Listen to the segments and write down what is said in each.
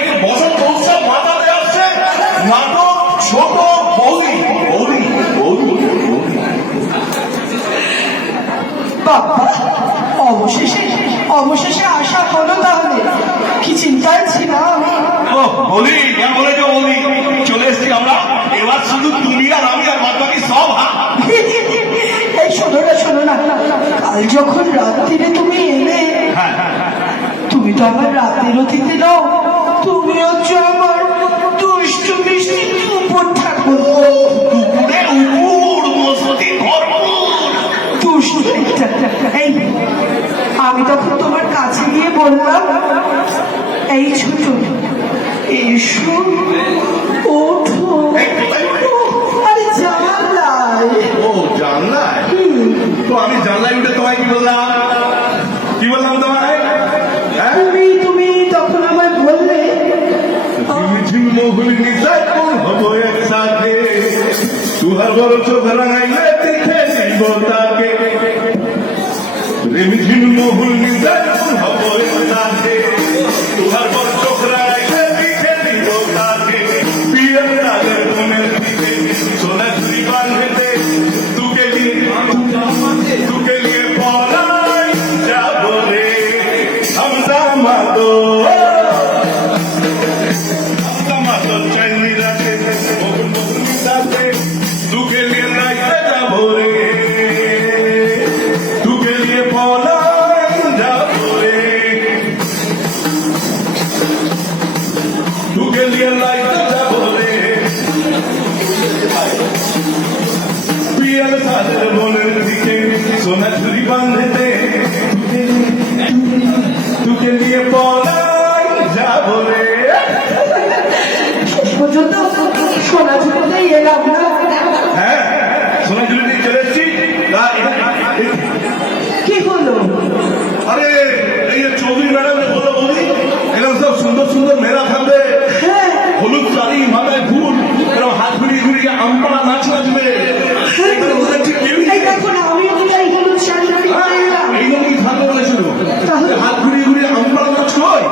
নাকি বসন্ত উৎসব মাথাতে আসছে, নাটক ছোট বৌদি বৌদি বৌদি বৌদি। বাবা, অবশেষে অবশেষে আসা হলো। তাহলে কি চিন্তায় ছিলাম। ও বলি, কেন বলেছো বৌদি? চলে এসছি আমরা, এবার শুধু তুমি আর আমি আর বাদ বাকি সব হাত। এই শোনো না, কাল যখন রাত্রিরে তুমি এলে, তুমি তো আমার রাতের অতিথি দাও। তুমি হচ্ছে আমার দুষ্টু মিষ্টি উপর ঠাকুর। দুপুরে উপর মস্তি ভরপুর। দুষ্টু একটা। এই আমি তখন তোমার কাছে গিয়ে বললাম, এই ছোট এসো, ওঠো। আরে জানলায়। ও জানলায়? তো আমি জানলায় উঠে তোমায় কি বললাম? কি বললাম তোমায়? তুমি তখন আমায় বললে, ঝিমঝিম মহুল নিশায় কোন হবো একসাথে, তুহার বড় চোখ রাঙাইলে দেখে নিব তাকে। রিমঝিম মহুল নিশায় কোন হবো একসাথে, তুহার বড় চোখ রাঙাইলে দেখে নিব তাকে। বিয়ের রাগের মনের দিকে সোনা ঝুড়ি বাঁধেতে, তুকে নিয়ে পলাই যাবো রে হামজা মাদো। तुके लिए जाबो रे, तुके लिए पलाई जाबो रे, तुके लिए जाबो रे। पियल सादर बोलेर दिके सोना झुरी बांधते, तुके लिए पलाई जाबो रे। পর্যন্ত সোনাঝুরিতেই এলাম না। হ্যাঁ, সোনাঝুরিতে চলে এসেছি। কি হলো? আরে এই যে চৌধুরী ম্যাডাম বললো বৌদি, এরকম সব সুন্দর সুন্দর মেয়েরা থাকবে, হ্যাঁ হলুদ শাড়ি মাথায় ফুল, এরকম হাত ঘুরিয়ে ঘুরিয়ে আমপাড়া নাচ নাচবে। এই দেখো না, আমি এই হলুদ শাড়ি পরে এলাম। এই জন্যই থাকবে বলেছিল, তাহলে? হাত ঘুরিয়ে ঘুরিয়ে আমপাড়া নাচ কই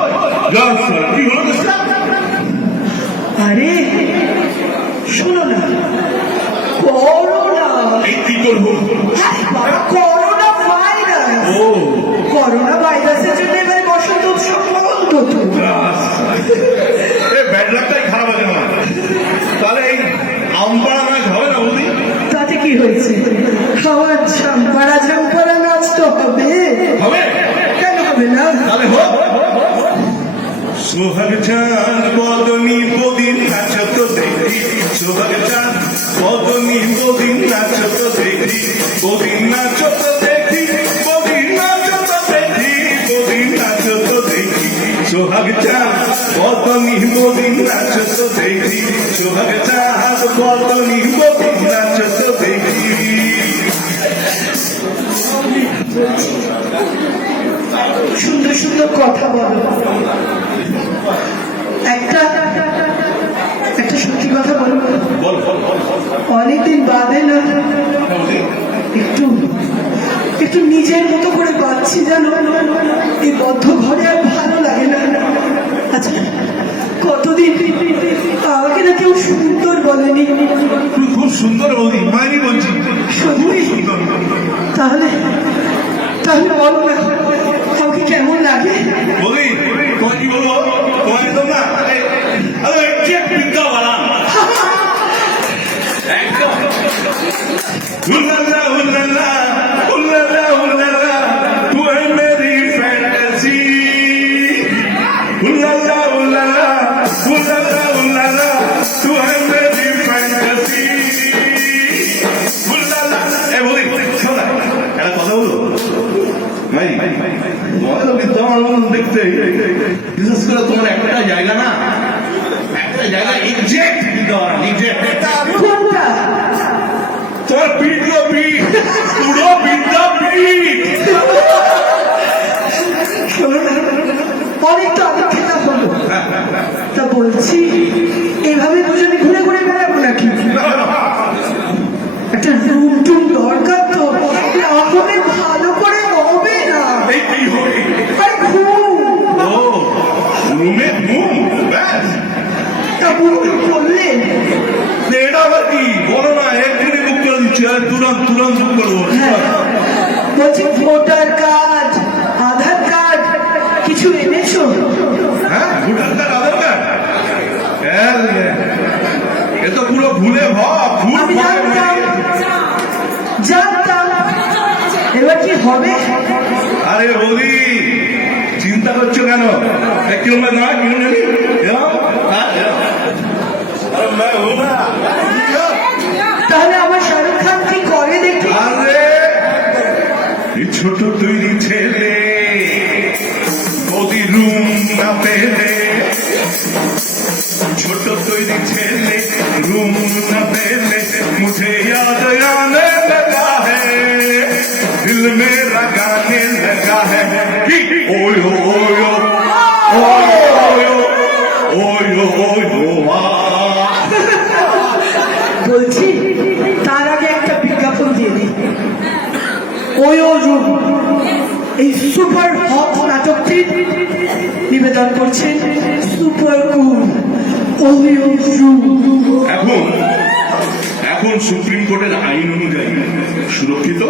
কি হলো দেখছিলাম। আরে শোনো না, করোনা। এই কি করবো? Corona virus. ও করোনা ভাইরাসের জন্য এবার বসন্ত উৎসব বন্ধ তো। এই ব্যাড লাকটাই খারাপ আছে না। তাহলে এই আমপাড়া নাচ হবে না বৌদি? তাতে কি হয়েছে? আমার ঝাম্পাড়া নাচ তো হবে। হবে? কেন হবে না? তাহলে হোক। সোহাগ চাঁদ বদনী বদিন নাচত দেখি, সোহাগ চাঁদ বদনী বদিন নাচত দেখি, বদিন নাচত দেখি, বদিন নাচত দেখি, বদিন নাচত দেখি। সোহাগ চাঁদ বদনী বদিন নাচত দেখি, সোহাগ চাঁদ বদনী বদিন নাচত দেখি। সুন্দর সুন্দর কথা বলো। একটা সত্যি কথা বলবো, অনেকদিন বাদে না একটু নিজের মতো করে বাঁচছি জানো। এই বদ্ধ ঘরে আর ভালো লাগে না। আচ্ছা, কতদিন আমাকে না কেউ সুন্দর বলেনি। খুব সুন্দর বৌদি, মায়েরই বলছি। সত্যি? তাহলে বলো না, আমাকে কেমন লাগে? বলি তোমার কি বলবো, তোমার একদম না বিদ্যা বাড়ান একদম। হুল্লাল্লাহ হুল্লাল্লাহ হুল্লাল্লাহ হুল্লাল্লাহ তু है मेरी फैंटेसी, হুল্লাল্লাহ হুল্লাল্লাহ হুল্লাল্লাহ হুল্লাল্লাহ তু है मेरी फैंटेसी, হুল্লাল্লাহ। এ বলি শোনা একটা কথা বলবো ভাই, তোমাদের বিদ্যমান দেখতে বিশেষ করে তোমার একটা জায়গা না, একটা জায়গা এক্সাক্ট বিদ্যমান, কোনটা? তোমার পিঠ গো পিঠ, পুরো বিদ্যাপীঠ। অনেক তো অপেক্ষা হলো। তা বলছি, এভাবে দুজনে ঘুরে ঘুরে বেড়াবো নাকি? একটা রুম টুম দরকার তো, না হলে ভালো করে হবে না। এই কি হবে? আরে ঘুম। ও রুমে ঘুম, ব্যাস বললেন? এটা আবার কি বলো না, এক্ষুনি বুক করে দিচ্ছি, তুরন্ত বুক করবো। হ্যাঁ, বলছি ভোটার কার্ড, আধার কার্ড কিছু এনেছো? হ্যাঁ, ভোটার কার্ড, আধার কার্ড, এ তো পুরো ভুলে আমি জানতাম। এবার কি হবে? আরে বৌদি চিন্তা করছো কেন? কিলোমিটার না কিলোমিটার তাহলে আমার শাহরুখ খান কি করে দেখি? আরে এই ছোট তৈরি ছেলে বৌদি রুম না পেলে, ছোট তৈরি ছেলে रूम न पेले मुझे याद आने लगा है, दिल मेरा गाने लगा है कि OYO OYO OYO OYO OYO বলছি তার আগে একটা বিজ্ঞাপন দিয়ে দিই। ওয়ো রুম এই সুপার হট নাটকটি নিবেদন করছেন সুপার কুল ওয়ো রুম। এখন সুপ্রিম কোর্টের আইন অনুযায়ী সুরক্ষিত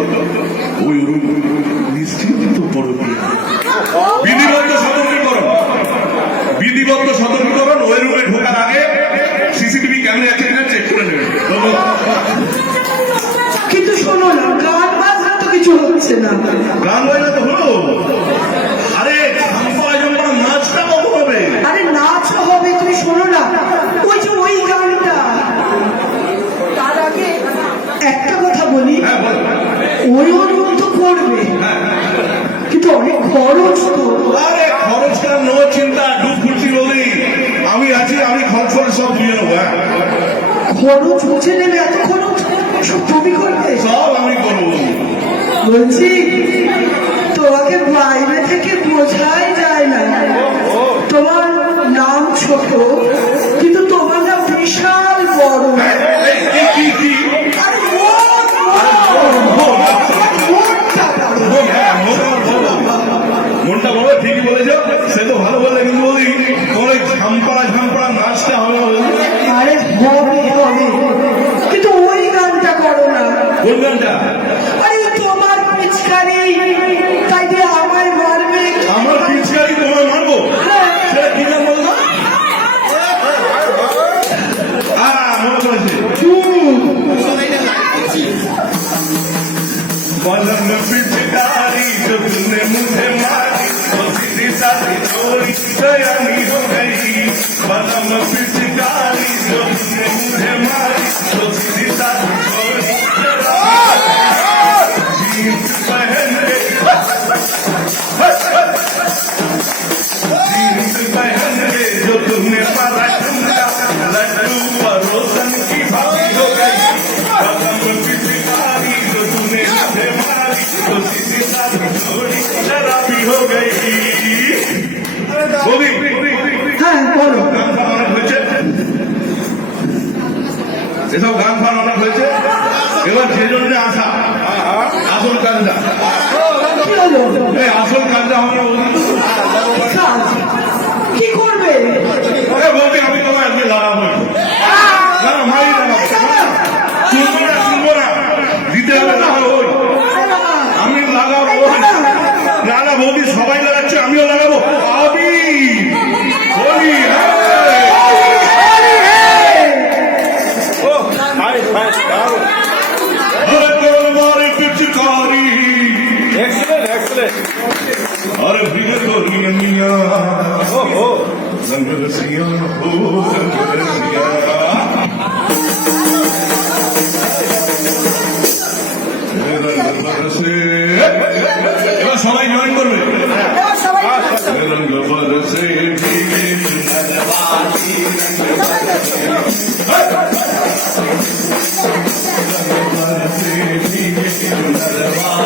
ওই রুম নিশ্চিন্ত পরকীয়া। বিধিবদ্ধ সতর্কীকরণ ওই রুমে ঢোকার আগে সিসিটিভি ক্যামেরা চেক করে নেবেন। কিন্তু শোনো না, গান বাজনা তো কিছু হচ্ছে না। গান বাজনা তো হলো, আরে নাচটা কখন হবে? আরে নাচ হবে, তুমি শোনো না, ওই যে ওই গানটা। তার আগে একটা কথা বলি, ওই রুম তো করবে কিন্তু অনেক খরচ তো। আরে খরচ করার নো চিন্তা, ডুব খুলছি বলি আমি আছি, আমি খরচ করে সব দিয়ে নেবো। খরচ বুঝে নেবে, এত খরচ সব তুমি করবে? সব আমি করবো। বলছি তোমাকে বাইরে থেকে বোঝাই যায় না, তোমার নাম ছোট কিন্তু তোমার নাম বিশাল বড়। আরে মনটা বলো, ঠিকই বলেছ, সে তো ভালো বললে, কিন্তু বলি তোমার ওই ঝাম্পাড়া নাচটা হবে। আরে হবে হবে, কিন্তু ওই গানটা করো না। কোন গানটা? আরে তোমার পিচকারি তাই দিয়ে আমায় মারবে। আমার পিচকারি তোমায় মারবো? সেটা কি গান বলো? মনে করেছে बलम पिचकारी जो तूने मुझे मारी वो सीधी सादी छोड़ी दयानी हो गई। बलम पिचकारी जो तूने मुझे मारी वो सीधी सादी छोड़ी जीन्स पहन के जो तुमने मारा ठुमका लड्डू परोसन की भाभी हो गई। बलम पिचकारी जो तूने मुझे मारी तो सीधी सादी छोड़ी शराबी हो गई। হ্যাঁ বলো। গান ফান অনেক হয়েছে, এসব গান ফান অনেক হয়েছে, এবার যে জন্য আসা আসল কাজটা, কি হলো? এই আসল কাজটা আমরা কাজ কি করবে? বলতে আমি তোমার আজকে লাগাবো না, মারি লাগাবো, শুনবো না দিতে হবে, লাগাবো আমি লাগাবো না, না বৌদি সবাই লাগাচ্ছে আমিও লাগাবো। আমি বলি पिचकारी और फिर गोलियां रंग रसिया हो रंग रसिया। रंग बरसे এবার সবাই জয়েন করবে। রঙ্গ বরসে ভীগে চুনরবালি,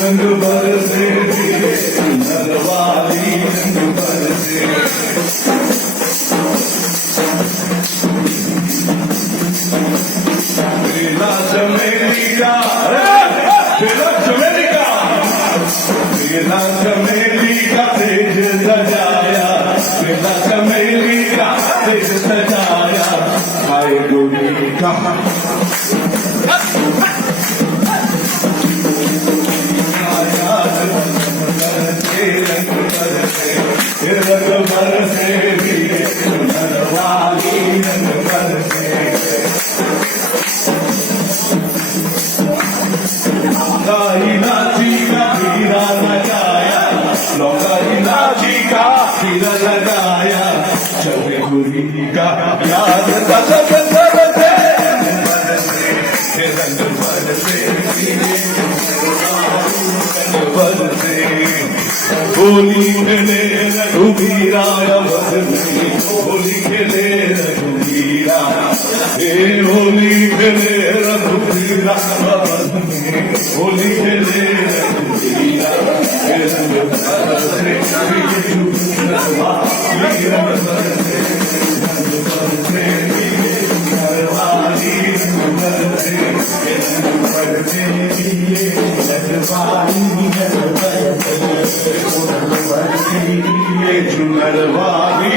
रंग बरसे भीगे चुनरवाली, रंग बरसे बेला चमेली का, बेला चमेली का, बेला चमेली का तेज सजाया, बेला चमेली का रंग बरसे नरवाली रंग बरसे लौंगाई नाची का हीरा लगाया लौंगाई नाची का हीरा लगाया चल गुरी का याद रंग बरसे रंग बरसे रंग बरसे होली खेले रघुवीरा होली खेले रघुवीरा हे होली खेले रघुवीरा होली खेले रघुवीरा हे रंग बरसे रंग बरसे नरवाली रंग बरसे रंग बरसे नरवाली